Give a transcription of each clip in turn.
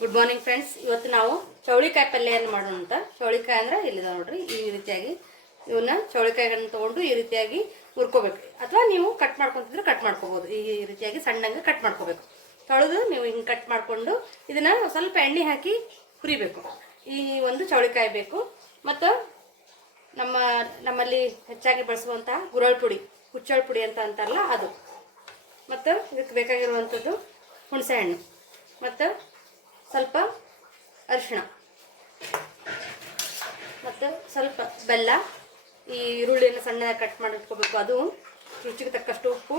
Good morning friends. ಇವತ್ತು ನಾವು ಚೌಳಿಕಾಯಿ ಪಲ್ಯವನ್ನು ಮಾಡೋಣ ಅಂತ. ಚೌಳಿಕಾಯಿ ಅಂದ್ರೆ ಇಲ್ಲಿದೆ ನೋಡ್ರಿ, ಈ ರೀತಿಯಾಗಿ ಇವನ್ನ ಚೌಳಿಕಾಯಿಗಳನ್ನ ತೊಗೊಂಡು ಈ ರೀತಿಯಾಗಿ ಹುರ್ಕೋಬೇಕು, ಅಥವಾ ನೀವು ಕಟ್ ಮಾಡ್ಕೊತಿದ್ರೆ ಕಟ್ ಮಾಡ್ಕೋಬೋದು. ಈ ರೀತಿಯಾಗಿ ಸಣ್ಣಂಗೆ ಕಟ್ ಮಾಡ್ಕೋಬೇಕು. ತೊಳೆದು ನೀವು ಹಿಂಗೆ ಕಟ್ ಮಾಡಿಕೊಂಡು ಇದನ್ನು ಸ್ವಲ್ಪ ಎಣ್ಣೆ ಹಾಕಿ ಹುರಿಬೇಕು. ಈ ಒಂದು ಚೌಳಿಕಾಯಿ ಬೇಕು. ಮತ್ತು ನಮ್ಮಲ್ಲಿ ಹೆಚ್ಚಾಗಿ ಬಳಸುವಂತಹ ಗುರಳ್ ಪುಡಿ, ಹುಚ್ಚಳ ಪುಡಿ ಅಂತ ಅಂತಾರಲ್ಲ ಅದು, ಮತ್ತು ಇದಕ್ಕೆ ಬೇಕಾಗಿರುವಂಥದ್ದು ಹುಣಸೆ ಹಣ್ಣು, ಮತ್ತು ಸ್ವಲ್ಪ ಅರಿಶಿಣ, ಮತ್ತು ಸ್ವಲ್ಪ ಬೆಲ್ಲ, ಈ ಈರುಳ್ಳಿಯನ್ನು ಸಣ್ಣದಾಗಿ ಕಟ್ ಮಾಡಿ ಇಟ್ಕೋಬೇಕು, ಅದು ರುಚಿಗೆ ತಕ್ಕಷ್ಟು ಉಪ್ಪು,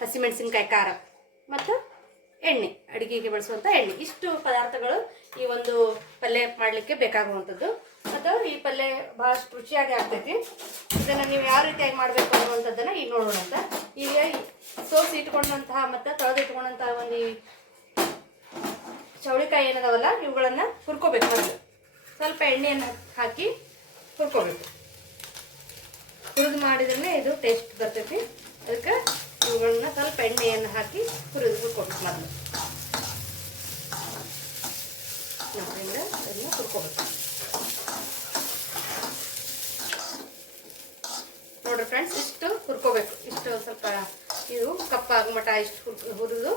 ಹಸಿಮೆಣಸಿನ್ಕಾಯಿ ಖಾರ, ಮತ್ತು ಎಣ್ಣೆ, ಅಡುಗೆಗೆ ಬಳಸುವಂಥ ಎಣ್ಣೆ. ಇಷ್ಟು ಪದಾರ್ಥಗಳು ಈ ಒಂದು ಪಲ್ಯ ಮಾಡಲಿಕ್ಕೆ ಬೇಕಾಗುವಂಥದ್ದು. ಮತ್ತು ಈ ಪಲ್ಯ ಭಾಳಷ್ಟು ರುಚಿಯಾಗಿ ಆಗ್ತೈತಿ. ಇದನ್ನು ನೀವು ಯಾವ ರೀತಿಯಾಗಿ ಮಾಡಬೇಕು ಅನ್ನುವಂಥದ್ದನ್ನು ಈಗ ನೋಡೋಣ ಅಂತ. ಈಗ ಸೋಸಿ ಇಟ್ಕೊಂಡಂತಹ ಮತ್ತು ತೊಳೆದಿಟ್ಕೊಂಡಂತಹ ಒಂದು ಚೌಳಿಕಾಯಿ ಏನದಾವಲ್ಲ ಇವುಗಳನ್ನು ಹುರ್ಕೋಬೇಕು. ಮೊದಲು ಸ್ವಲ್ಪ ಎಣ್ಣೆಯನ್ನು ಹಾಕಿ ಹುರ್ಕೋಬೇಕು. ಹುರಿದು ಮಾಡಿದ್ರೆ ಇದು ಟೇಸ್ಟ್ ಬರ್ತೈತಿ. ಅದಕ್ಕೆ ಇವುಗಳನ್ನ ಸ್ವಲ್ಪ ಎಣ್ಣೆಯನ್ನು ಹಾಕಿ ಹುರ್ಕೋಬೇಕು. ಮೊದಲು ಅದನ್ನು ಹುರ್ಕೋಬೇಕು. ನೋಡ್ರಿ ಫ್ರೆಂಡ್ಸ್, ಇಷ್ಟು ಹುರ್ಕೋಬೇಕು. ಇಷ್ಟು ಸ್ವಲ್ಪ ಇದು ಕಪ್ಪಾಗ ಮಟ ಇಷ್ಟು ಹುರಿದು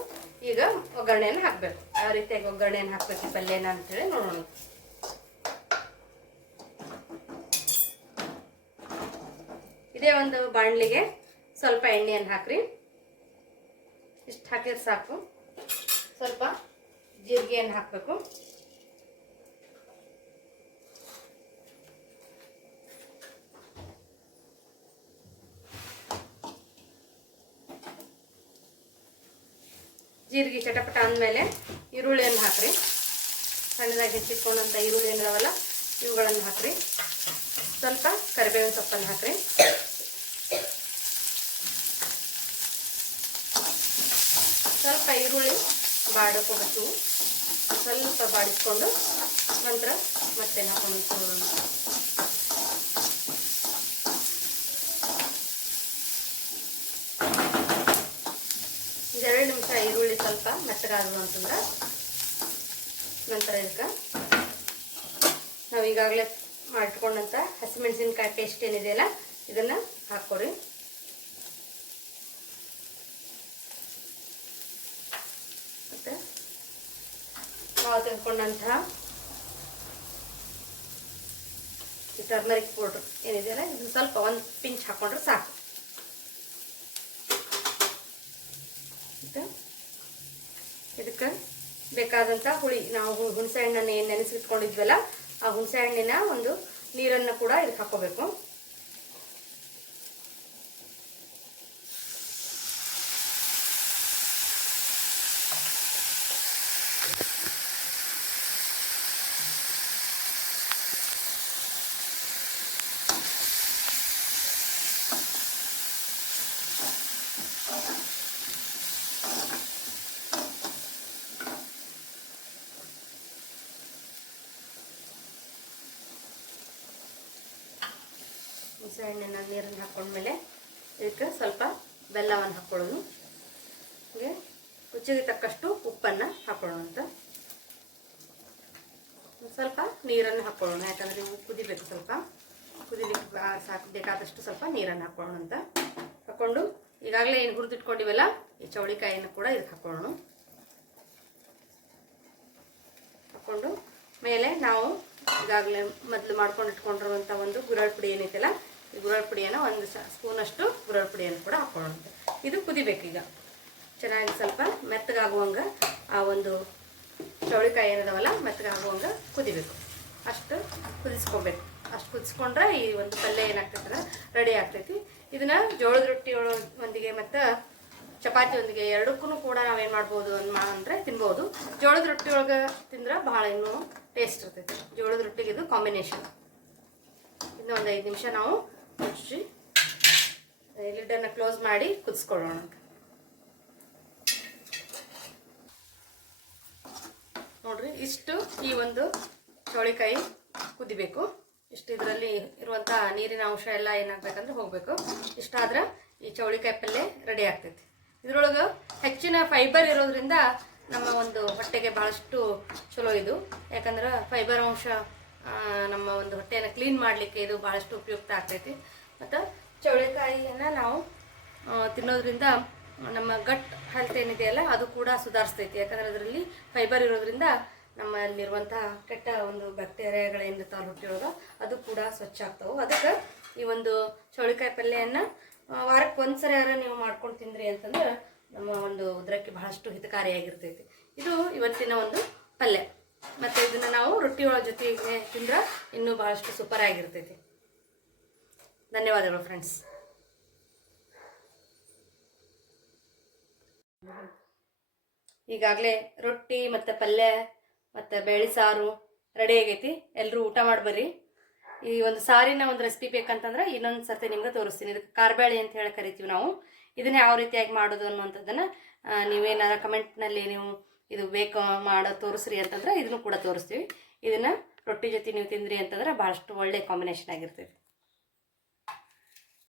ಈಗ ಒಗ್ಗರಣೆಯನ್ನು ಹಾಕಬೇಕು. ಯಾವ ರೀತಿಯಾಗಿ ಒಗ್ಗರಣೆಯನ್ನು ಹಾಕಬೇಕು ಈ ಪಲ್ಯನ ಅಂತೇಳಿ ನೋಡೋಣ. ಇದೇ ಒಂದು ಬಾಣಲಿಗೆ ಸ್ವಲ್ಪ ಎಣ್ಣೆಯನ್ನು ಹಾಕ್ರಿ. ಇಷ್ಟು ಹಾಕಿದ್ರೆ ಸಾಕು. ಸ್ವಲ್ಪ ಜೀರಿಗೆಯನ್ನು ಹಾಕಬೇಕು. ಜೀರಿಗೆ ಚಟಪಟ ಅಂದಮೇಲೆ ಈರುಳ್ಳಿಯನ್ನು ಹಾಕ್ರಿ. ಸಣ್ಣದಾಗಿ ಹೆಚ್ಚಿಟ್ಕೊಂಡಂಥ ಈರುಳ್ಳಿ ಏನಿದಾವಲ್ಲ ಇವುಗಳನ್ನು ಹಾಕ್ರಿ. ಸ್ವಲ್ಪ ಕರಿಬೇವಿನ ಸೊಪ್ಪನ್ನು ಹಾಕ್ರಿ. ಸ್ವಲ್ಪ ಈರುಳ್ಳಿ ಬಾಡಿಸ್ಕೋಬೇಕು. ಸ್ವಲ್ಪ ಬಾಡಿಸ್ಕೊಂಡು ನಂತರ ಮತ್ತೆ ಹಾಕೊಂಡು ಎರಡು ನಿಮಿಷ ಈರುಳ್ಳಿ ಸ್ವಲ್ಪ ಮೆತ್ತಗಾದವು ಅಂತಂದ್ರೆ ನಂತರ ಇದಕ್ಕೆ ನಾವು ಈಗಾಗಲೇ ಮಾಡಿಟ್ಕೊಂಡಂಥ ಹಸಿಮೆಣಸಿನ್ಕಾಯಿ ಪೇಸ್ಟ್ ಏನಿದೆಯಲ್ಲ ಇದನ್ನು ಹಾಕ್ಕೊರಿ. ಮತ್ತು ನಾವು ತೆಗೆದುಕೊಂಡಂತಹ ಈ ಟರ್ಮರಿಕ್ ಪೌಡ್ರ್ ಏನಿದೆಯಲ್ಲ ಇದು ಸ್ವಲ್ಪ ಒಂದು ಪಿಂಚ್ ಹಾಕ್ಕೊಂಡ್ರೆ ಸಾಕು. ಇದಕ್ಕೆ ಬೇಕಾದಂಥ ಹುಳಿ, ನಾವು ಹುಣಸೆ ಹಣ್ಣನ್ನು ಏನು ನೆನೆಸಿಟ್ಕೊಂಡಿದ್ವಲ್ಲ ಆ ಹುಣಸೆ ಹಣ್ಣಿನ ಒಂದು ನೀರನ್ನು ಕೂಡ ಇದಕ್ಕೆ ಹಾಕೋಬೇಕು. ಹುಣಸೆ ಹಣ್ಣಿನ ನೀರನ್ನು ಹಾಕ್ಕೊಂಡ್ಮೇಲೆ ಇದಕ್ಕೆ ಸ್ವಲ್ಪ ಬೆಲ್ಲವನ್ನು ಹಾಕ್ಕೊಳ್ಳೋದು. ಹೀಗೆ ರುಚಿಗೆ ತಕ್ಕಷ್ಟು ಉಪ್ಪನ್ನು ಹಾಕ್ಕೊಳ್ಳೋಣ ಅಂತ. ಸ್ವಲ್ಪ ನೀರನ್ನು ಹಾಕ್ಕೊಳ್ಳೋಣ, ಯಾಕಂದರೆ ಇವು ಕುದಿಬೇಕು. ಸ್ವಲ್ಪ ಕುದಿಲಿಕ್ಕೆ ಸಾಕು ಬೇಕಾದಷ್ಟು ಸ್ವಲ್ಪ ನೀರನ್ನು ಹಾಕ್ಕೊಳ್ಳೋಣ ಅಂತ. ಹಾಕ್ಕೊಂಡು ಈಗಾಗಲೇ ಏನು ಹುರಿದಿಟ್ಕೊಂಡಿವಲ್ಲ ಈ ಚೌಳಿಕಾಯಿಯನ್ನು ಕೂಡ ಇದಕ್ಕೆ ಹಾಕ್ಕೊಳ್ಳೋಣ. ಹಾಕ್ಕೊಂಡು ಮೇಲೆ ನಾವು ಈಗಾಗಲೇ ಮೊದಲು ಮಾಡ್ಕೊಂಡು ಇಟ್ಕೊಂಡಿರುವಂಥ ಒಂದು ಗುರಳ್ ಪುಡಿ ಏನೈತಲ್ಲ ಈ ಗುರಳ್ ಪುಡಿಯನ್ನು ಒಂದು ಸ್ಪೂನಷ್ಟು ಗುರಳ್ ಪುಡಿಯನ್ನು ಕೂಡ ಹಾಕ್ಕೊಳ್ಳೋಣ. ಇದು ಕುದಿಬೇಕು. ಈಗ ಚೆನ್ನಾಗಿ ಸ್ವಲ್ಪ ಮೆತ್ತಗಾಗುವಂಗೆ ಆ ಒಂದು ಚೌಳಿಕಾಯಿ ಏನದವಲ್ಲ ಮೆತ್ತಗಾಗುವಂಗೆ ಕುದಿಬೇಕು. ಅಷ್ಟು ಕುದಿಸ್ಕೊಬೇಕು. ಅಷ್ಟು ಕುದಿಸ್ಕೊಂಡ್ರೆ ಈ ಒಂದು ಪಲ್ಯ ಏನಾಗ್ತೈತಂದ್ರೆ ರೆಡಿ ಆಗ್ತೈತಿ. ಇದನ್ನು ಜೋಳದ ರೊಟ್ಟಿ ಒಂದಿಗೆ ಮತ್ತು ಚಪಾತಿಯೊಂದಿಗೆ ಎರಡಕ್ಕೂ ಕೂಡ ನಾವೇನು ಮಾಡ್ಬೋದು ಅಂದರೆ ತಿನ್ಬೋದು. ಜೋಳದ ರೊಟ್ಟಿ ಒಳಗೆ ತಿಂದ್ರೆ ಭಾಳ ಇನ್ನೂ ಟೇಸ್ಟ್ ಇರ್ತೈತಿ. ಜೋಳದ ರೊಟ್ಟಿಗೆ ಇದು ಕಾಂಬಿನೇಷನ್. ಇನ್ನೂ ಒಂದು 5 ನಿಮಿಷ ನಾವು ಮುಚ್ಚಿ ಲಿಡ್ಡನ್ನು ಕ್ಲೋಸ್ ಮಾಡಿ ಕುದಿಸ್ಕೊಳ್ಳೋಣ. ನೋಡ್ರಿ, ಇಷ್ಟು ಈ ಒಂದು ಚೌಳಿಕಾಯಿ ಕುದಿಬೇಕು. ಇಷ್ಟು ಇದರಲ್ಲಿ ಇರುವಂಥ ನೀರಿನ ಅಂಶ ಎಲ್ಲ ಏನಾಗಬೇಕಂದ್ರೆ ಹೋಗಬೇಕು. ಇಷ್ಟಾದ್ರೆ ಈ ಚೌಳಿಕಾಯಿ ಪಲ್ಯ ರೆಡಿ ಆಗ್ತೈತಿ. ಇದ್ರೊಳಗೆ ಹೆಚ್ಚಿನ ಫೈಬರ್ ಇರೋದ್ರಿಂದ ನಮ್ಮ ಒಂದು ಹೊಟ್ಟೆಗೆ ಭಾಳಷ್ಟು ಚಲೋ ಇದು. ಯಾಕಂದ್ರೆ ಫೈಬರ್ ಅಂಶ ನಮ್ಮ ಒಂದು ಹೊಟ್ಟೆಯನ್ನು ಕ್ಲೀನ್ ಮಾಡಲಿಕ್ಕೆ ಇದು ಭಾಳಷ್ಟು ಉಪಯುಕ್ತ ಆಗ್ತೈತಿ. ಮತ್ತು ಚೌಳಿಕಾಯಿಯನ್ನು ನಾವು ತಿನ್ನೋದ್ರಿಂದ ನಮ್ಮ ಗಟ್ ಹೆಲ್ತ್ ಏನಿದೆಯಲ್ಲ ಅದು ಕೂಡ ಸುಧಾರಿಸ್ತೈತಿ. ಯಾಕಂದರೆ ಅದರಲ್ಲಿ ಫೈಬರ್ ಇರೋದ್ರಿಂದ ನಮ್ಮಲ್ಲಿರುವಂತಹ ಕೆಟ್ಟ ಒಂದು ಬ್ಯಾಕ್ಟೀರಿಯಾಗಳೇನಿರ್ತಾವೆ ಹೊಟ್ಟೆಯೊಳಗೆ ಅದು ಕೂಡ ಸ್ವಚ್ಛ ಆಗ್ತಾವೆ. ಅದಕ್ಕೆ ಈ ಒಂದು ಚೌಳಿಕಾಯಿ ಪಲ್ಯವನ್ನು ವಾರಕ್ಕೆ ಒಂದ್ಸರಿ ನೀವು ಮಾಡ್ಕೊಂಡು ತಿಂದ್ರಿ ಅಂತಂದ್ರೆ ನಮ್ಮ ಒಂದು ಉದರಕ್ಕೆ ಬಹಳಷ್ಟು ಹಿತಕಾರಿಯಾಗಿರ್ತೈತಿ. ಇದು ಇವತ್ತಿನ ಒಂದು ಪಲ್ಯ. ಮತ್ತು ಇದನ್ನು ನಾವು ರೊಟ್ಟಿ ಜೊತೆಗೆ ತಿಂದ್ರೆ ಇನ್ನೂ ಬಹಳಷ್ಟು ಸೂಪರ್ ಆಗಿರ್ತೈತಿ. ಧನ್ಯವಾದಗಳು ಫ್ರೆಂಡ್ಸ್. ಈಗಾಗಲೇ ರೊಟ್ಟಿ ಮತ್ತು ಪಲ್ಯ ಮತ್ತು ಬೇಳೆ ಸಾರು ರೆಡಿ ಆಗೈತಿ. ಎಲ್ಲರೂ ಊಟ ಮಾಡ್ಬರ್ರಿ. ಈ ಒಂದು ಸಾರಿನ ಒಂದು ರೆಸಿಪಿ ಬೇಕಂತಂದ್ರೆ ಇನ್ನೊಂದು ಸರ್ತಿ ನಿಮ್ಗೆ ತೋರಿಸ್ತೀನಿ. ಇದಕ್ಕೆ ಕಾರ್ಬೇಳೆ ಅಂತ ಹೇಳಿ ಕರಿತೀವಿ ನಾವು. ಇದನ್ನ ಯಾವ ರೀತಿಯಾಗಿ ಮಾಡೋದು ಅನ್ನುವಂಥದ್ದನ್ನು ನೀವೇನಾರ ಕಮೆಂಟ್ನಲ್ಲಿ ನೀವು ಇದು ಬೇಕು ಮಾಡೋದು ತೋರಿಸ್ರಿ ಅಂತಂದ್ರೆ ಇದನ್ನು ಕೂಡ ತೋರಿಸ್ತೀವಿ. ಇದನ್ನು ರೊಟ್ಟಿ ಜೊತೆ ನೀವು ತಿಂದ್ರಿ ಅಂತಂದ್ರೆ ಭಾಳಷ್ಟು ಒಳ್ಳೆ ಕಾಂಬಿನೇಷನ್ ಆಗಿರ್ತೈತಿ.